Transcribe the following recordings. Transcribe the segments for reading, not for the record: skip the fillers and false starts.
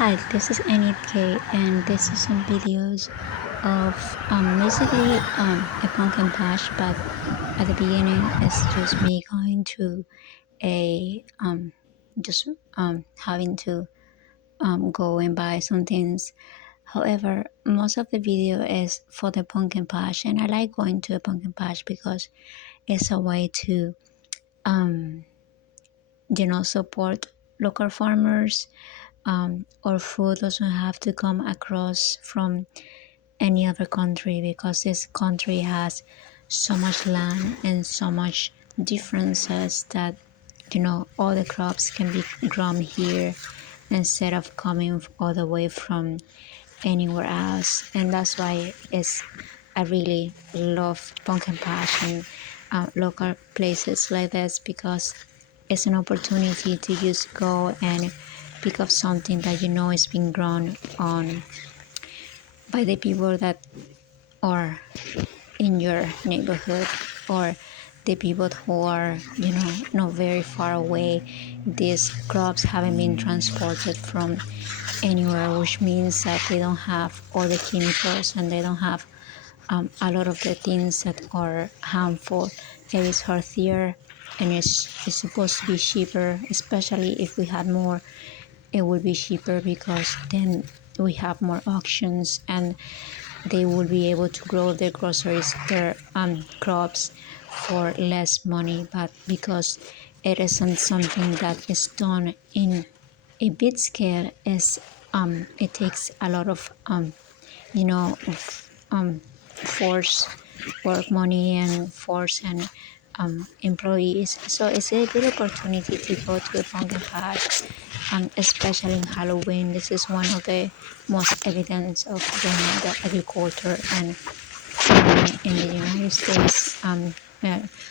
Hi, this is Anit K, and this is some videos of basically a pumpkin patch, but at the beginning it's just me going to a just having to go and buy some things. However, most of the video is for the pumpkin patch, and I like going to a pumpkin patch because it's a way to um support local farmers. Our food doesn't have to come across from any other country because this country has so much land and so much differences that all the crops can be grown here instead of coming all the way from anywhere else. And that's why it's I really love pumpkin patch and local places like this because it's an opportunity to just go and pick up something that is being grown on by the people that are in your neighborhood, or the people who are not very far away. These crops haven't been transported from anywhere, which means that they don't have all the chemicals and they don't have a lot of the things that are harmful. It is healthier and it's supposed to be cheaper, especially if we had more. It would be cheaper because then we have more auctions and they will be able to grow their groceries, their crops for less money. But because it isn't something that is done in a big scale, is it takes a lot of force, work money and force and employees. So it's a good opportunity to go to a pumpkin patch, especially in Halloween. This is one of the most evidence of the agriculture and farming in the United States.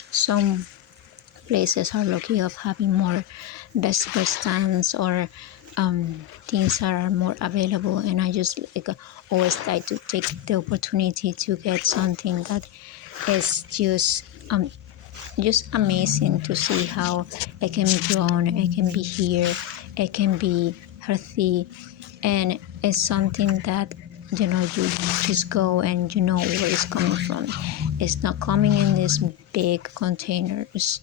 Some places are lucky of having more vegetable stands or things that are more available, and I just always like to take the opportunity to get something that is just amazing to see how it can be grown, it can be here, it can be healthy, and it's something that you just go and you know where it's coming from. It's not coming in these big containers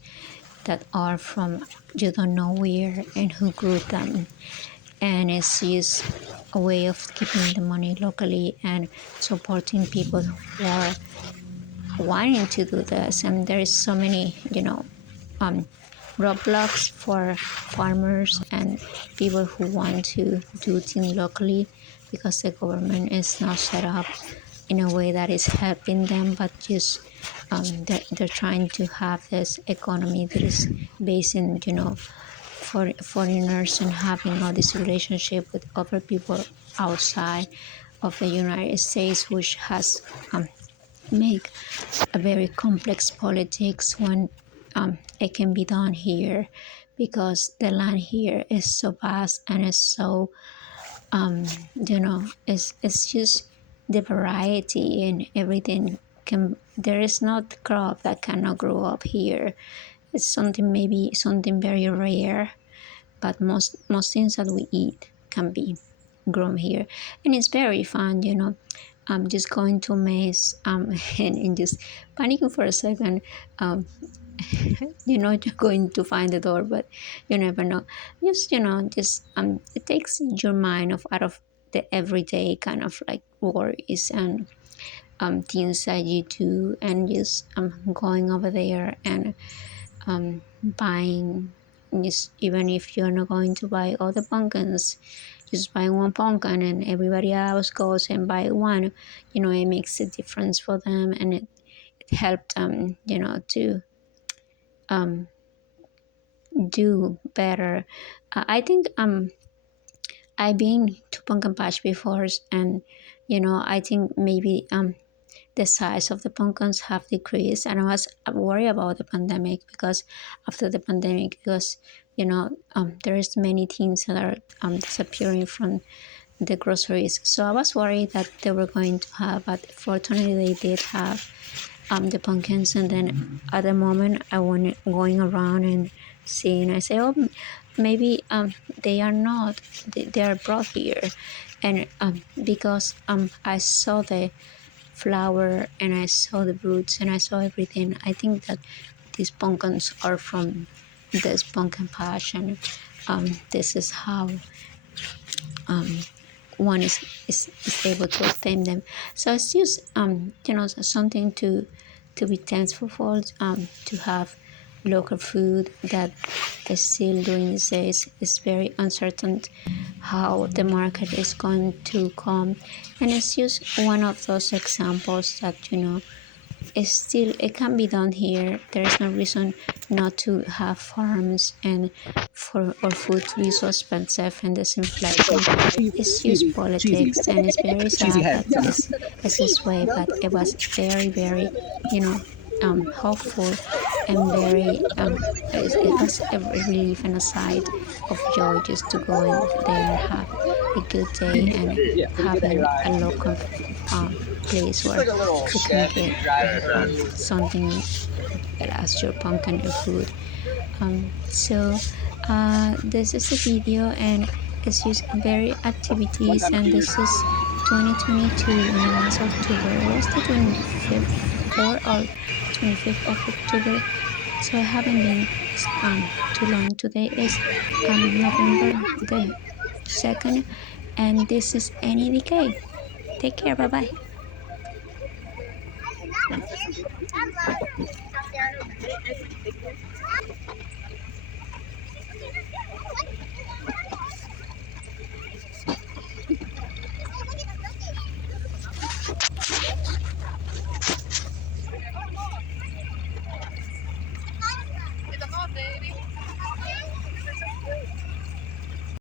that are from you don't know where and who grew them, and it's just a way of keeping the money locally and supporting people who are wanting to do this. And there is so many um, roadblocks for farmers and people who want to do things locally because the government is not set up in a way that is helping them, but just they're trying to have this economy that is based in for foreigners and having all this relationship with other people outside of the United States, which has make a very complex politics when it can be done here because the land here is so vast and it's so it's just the variety and everything can there is not crop that cannot grow up here. It's something, maybe something very rare, but most things that we eat can be grown here, and it's very fun. I'm just going to maze and just panicking for a second. um you're going to find the door, but you never know. Just it takes your mind out of the everyday kind of like worries and things that you do, and just going over there and buying. Just even if you're not going to buy all the pumpkins, just buy one pumpkin and everybody else goes and buy one. It makes a difference for them, and it helped them to um do better. I think I've been to pumpkin patch before, and I think maybe the size of the pumpkins have decreased, and I was worried about the pandemic because after the pandemic, because there is many things that are disappearing from the groceries. So I was worried that they were going to have, but fortunately they did have the pumpkins. And then at the moment I went going around and seeing, I say, oh, maybe they are not, they are brought here, and because I saw the flower and I saw the roots and I saw everything, I think that these pumpkins are from this pumpkin patch, and this is how um, one is able to obtain them. So it's just something to be thankful for, to have local food that is still during these days. It's very uncertain how the market is going to come, and it's just one of those examples that it's still, it can be done here. There is no reason not to have farms and for our food to be so expensive and this inflation. It's just politics, and it's very sad that it's this way. But it was very, very, you know, hopeful, and very it was a relief and a sight of joy just to go in there and have a good day and having a local place where you can get something as your pumpkin and food. So this is a video, and it's just very activities, and this is 2022 in the month of October. It was the 25th or 25th of October, so I haven't been too long. Today is November the 2nd, and this is NEDK. Take care. Bye bye.